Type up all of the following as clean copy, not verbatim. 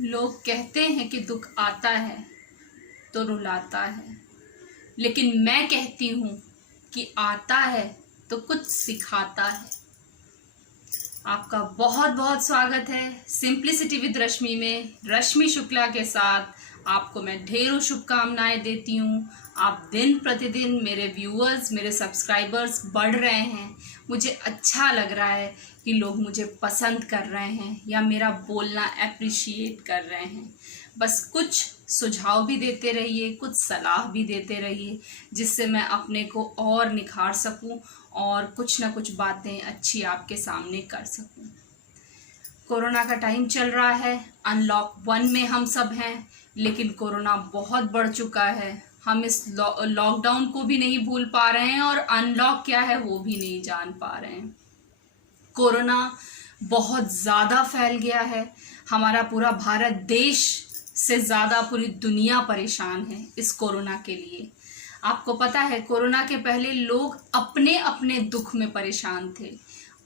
लोग कहते हैं कि दुख आता है तो रुलाता है, लेकिन मैं कहती हूँ कि आता है तो कुछ सिखाता है। आपका बहुत बहुत स्वागत है सिंप्लिसिटी विद रश्मि में। रश्मि शुक्ला के साथ आपको मैं ढेरों शुभकामनाएं देती हूँ। आप दिन प्रतिदिन मेरे व्यूअर्स, मेरे सब्सक्राइबर्स बढ़ रहे हैं। मुझे अच्छा लग रहा है कि लोग मुझे पसंद कर रहे हैं या मेरा बोलना अप्रिशिएट कर रहे हैं। बस कुछ सुझाव भी देते रहिए, कुछ सलाह भी देते रहिए, जिससे मैं अपने को और निखार सकूं और कुछ ना कुछ बातें अच्छी आपके सामने कर सकूं। कोरोना का टाइम चल रहा है, अनलॉक 1 में हम सब हैं, लेकिन कोरोना बहुत बढ़ चुका है। हम इस लॉकडाउन को भी नहीं भूल पा रहे हैं और अनलॉक क्या है वो भी नहीं जान पा रहे हैं। कोरोना बहुत ज़्यादा फैल गया है। हमारा पूरा भारत देश से ज़्यादा पूरी दुनिया परेशान है इस कोरोना के लिए। आपको पता है, कोरोना के पहले लोग अपने अपने दुख में परेशान थे,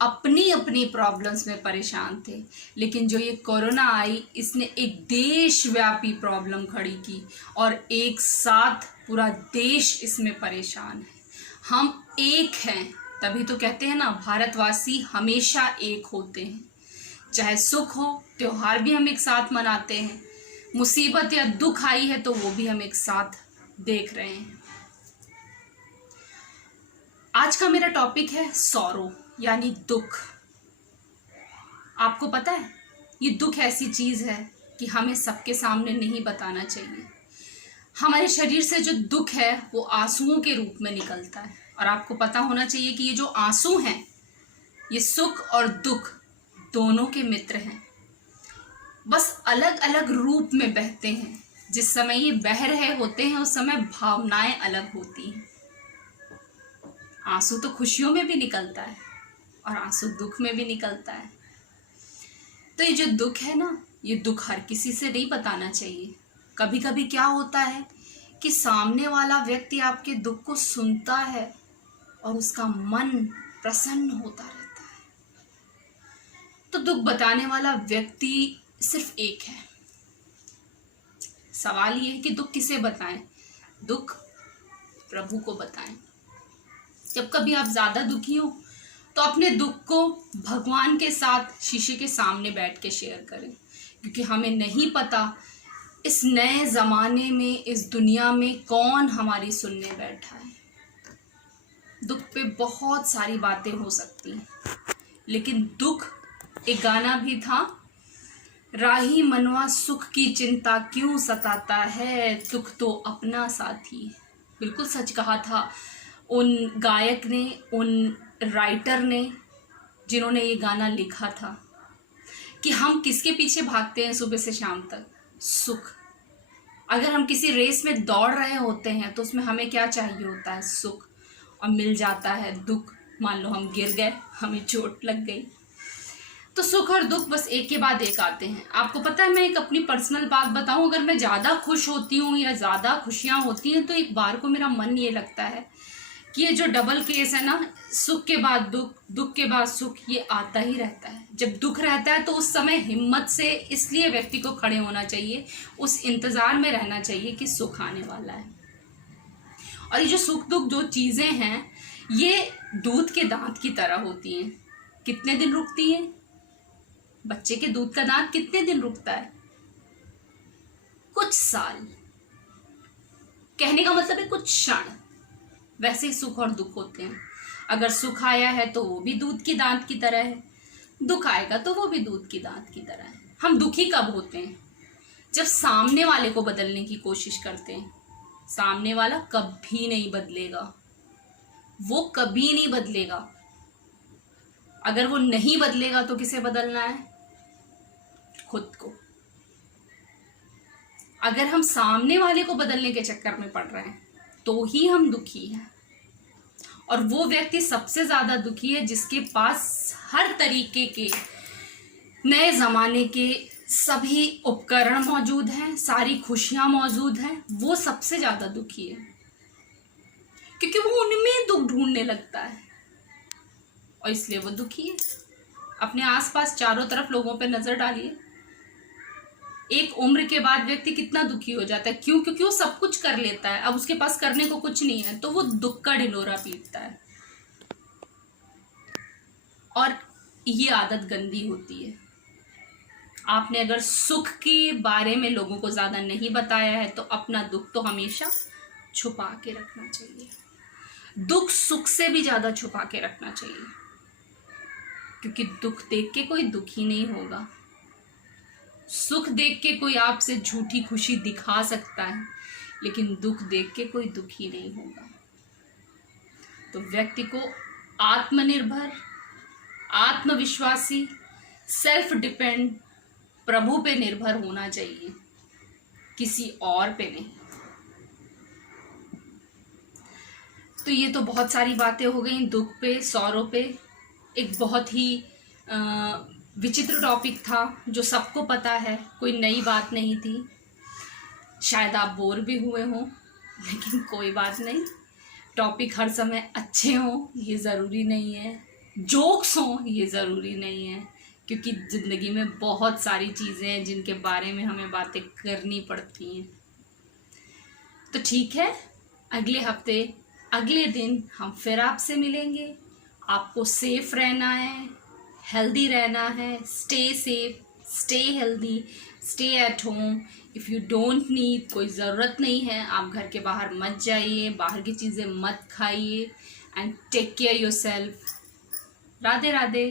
अपनी अपनी प्रॉब्लम्स में परेशान थे, लेकिन जो ये कोरोना आई इसने एक देशव्यापी प्रॉब्लम खड़ी की और एक साथ पूरा देश इसमें परेशान है। हम एक हैं, तभी तो कहते हैं ना, भारतवासी हमेशा एक होते हैं। चाहे सुख हो, त्योहार भी हम एक साथ मनाते हैं, मुसीबत या दुख आई है तो वो भी हम एक साथ देख रहे हैं। आज का मेरा टॉपिक है सॉरो, यानी दुख। आपको पता है, ये दुख ऐसी चीज है कि हमें सबके सामने नहीं बताना चाहिए। हमारे शरीर से जो दुख है वो आंसुओं के रूप में निकलता है, और आपको पता होना चाहिए कि ये जो आंसू हैं ये सुख और दुख दोनों के मित्र हैं, बस अलग अलग रूप में बहते हैं। जिस समय ये बह रहे होते हैं उस समय भावनाएं अलग होती हैं। आंसू तो खुशियों में भी निकलता है और आंसू दुख में भी निकलता है। तो ये जो दुख है ना, ये दुख हर किसी से नहीं बताना चाहिए। कभी कभी क्या होता है कि सामने वाला व्यक्ति आपके दुख को सुनता है और उसका मन प्रसन्न होता रहता है। तो दुख बताने वाला व्यक्ति सिर्फ एक है। सवाल ये है कि दुख किसे बताएं? दुख प्रभु को बताएं। जब कभी आप ज्यादा दुखी हो तो अपने दुख को भगवान के साथ शीशे के सामने बैठ के शेयर करें, क्योंकि हमें नहीं पता इस नए जमाने में, इस दुनिया में कौन हमारी सुनने बैठा है। दुख पे बहुत सारी बातें हो सकती हैं, लेकिन दुख, एक गाना भी था, राही मनवा सुख की चिंता क्यों सताता है, दुख तो अपना साथी है। बिल्कुल सच कहा था उन गायक ने, उन राइटर ने, जिन्होंने ये गाना लिखा था कि हम किसके पीछे भागते हैं सुबह से शाम तक? सुख। अगर हम किसी रेस में दौड़ रहे होते हैं तो उसमें हमें क्या चाहिए होता है? सुख। और मिल जाता है दुख। मान लो हम गिर गए, हमें चोट लग गई, तो सुख और दुख बस एक के बाद एक आते हैं। आपको पता है, मैं एक अपनी पर्सनल बात बताऊं, अगर मैं ज़्यादा खुश होती हूँ या ज़्यादा खुशियाँ होती हैं तो एक बार को मेरा मन ये लगता है कि ये जो डबल केस है ना, सुख के बाद दुख, दुख के बाद सुख, ये आता ही रहता है। जब दुख रहता है तो उस समय हिम्मत से इसलिए व्यक्ति को खड़े होना चाहिए, उस इंतज़ार में रहना चाहिए कि सुख आने वाला है। और ये जो सुख दुख जो चीज़ें हैं ये दूध के दांत की तरह होती हैं। कितने दिन रुकती हैं? बच्चे के दूध का दांत कितने दिन रुकता है? कुछ साल। कहने का मतलब है कुछ क्षण। वैसे ही सुख और दुख होते हैं। अगर सुख आया है तो वो भी दूध की दांत की तरह है, दुख आएगा तो वो भी दूध की दांत की तरह है। हम दुखी कब होते हैं? जब सामने वाले को बदलने की कोशिश करते हैं। सामने वाला कभी नहीं बदलेगा, वो कभी नहीं बदलेगा। अगर वो नहीं बदलेगा तो किसे बदलना है? खुद को। अगर हम सामने वाले को बदलने के चक्कर में पड़ रहे हैं तो ही हम दुखी हैं। और वो व्यक्ति सबसे ज्यादा दुखी है जिसके पास हर तरीके के नए जमाने के सभी उपकरण मौजूद हैं, सारी खुशियां मौजूद हैं। वो सबसे ज्यादा दुखी है, क्योंकि वो उनमें दुख ढूंढने लगता है और इसलिए वो दुखी है। अपने आसपास चारों तरफ लोगों पे नजर डालिए, एक उम्र के बाद व्यक्ति कितना दुखी हो जाता है, क्यों? क्योंकि वो सब कुछ कर लेता है, अब उसके पास करने को कुछ नहीं है, तो वो दुख का ढिंढोरा पीटता है। और ये आदत गंदी होती है। आपने अगर सुख के बारे में लोगों को ज्यादा नहीं बताया है तो अपना दुख तो हमेशा छुपा के रखना चाहिए। दुख सुख से भी ज्यादा छुपा के रखना चाहिए, क्योंकि दुख देख के कोई दुखी नहीं होगा। सुख देख के कोई आपसे झूठी खुशी दिखा सकता है, लेकिन दुख देख के कोई दुखी नहीं होगा। तो व्यक्ति को आत्मनिर्भर, आत्मविश्वासी, सेल्फ डिपेंड, प्रभु पे निर्भर होना चाहिए, किसी और पे नहीं। तो ये तो बहुत सारी बातें हो गई दुख पे, सौरों पे। एक बहुत ही विचित्र टॉपिक था जो सबको पता है, कोई नई बात नहीं थी। शायद आप बोर भी हुए हों, लेकिन कोई बात नहीं। टॉपिक हर समय अच्छे हों ये ज़रूरी नहीं है, जोक्स हों ये ज़रूरी नहीं है, क्योंकि ज़िंदगी में बहुत सारी चीज़ें हैं जिनके बारे में हमें बातें करनी पड़ती हैं। तो ठीक है, अगले हफ्ते अगले दिन हम फिर आपसे मिलेंगे। आपको सेफ रहना है, हेल्दी रहना है। Stay safe, stay healthy, stay at home. If you don't need, कोई ज़रूरत नहीं है, आप घर के बाहर मत जाइए, बाहर की चीज़ें मत खाइए। And take care yourself. Radhe Radhe.